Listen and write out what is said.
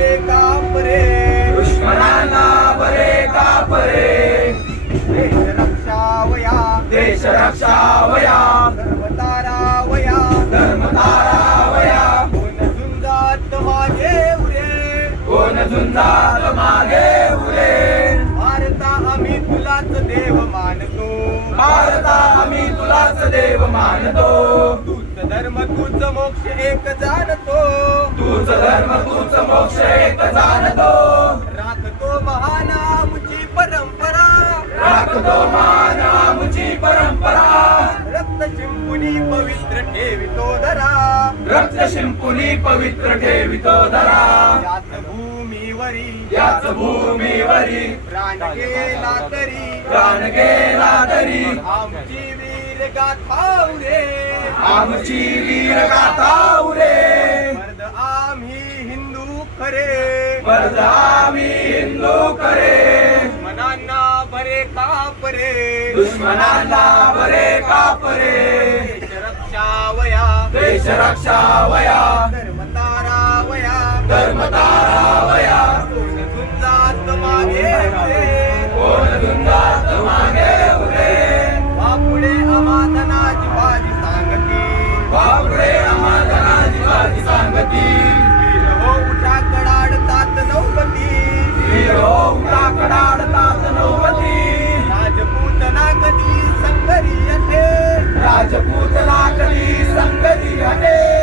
बरे कापरे दुश्मनांना बरे कापरे देश रक्षावया देश रक्षावया धर्मतारावया. धर्म तारावया कोण झुंजात मागे उरे. कोण झुंजात मागे उरे. भारता आम्ही तुलाच देव मानतो. भारता आम्ही तुलाच देव मानतो. तूच धर्म तूच मोक्ष एक जाणतो. तूच धर्म तूच मोक्ष एक जाणतो. राखतो महान आमची परंपरा. राखतो आमची परंपरा. रक्त शिंपुनी पवित्र ठेवितो धरा रक्त शिंपुनी पवित्र ठेवितो धरा याच भूमीवरी. याच भूमीवरी. प्राण गेला तरी. प्राण गेला तरी. आमची वीर गाथा आमची वीर गाथा खरे आम्ही हिंदू करे। मनांना बरे कापरे। दुश्मनांना बरे कापरे। देश रक्षावया देश रक्षावया धर्म राजपूत लागली संगती हटे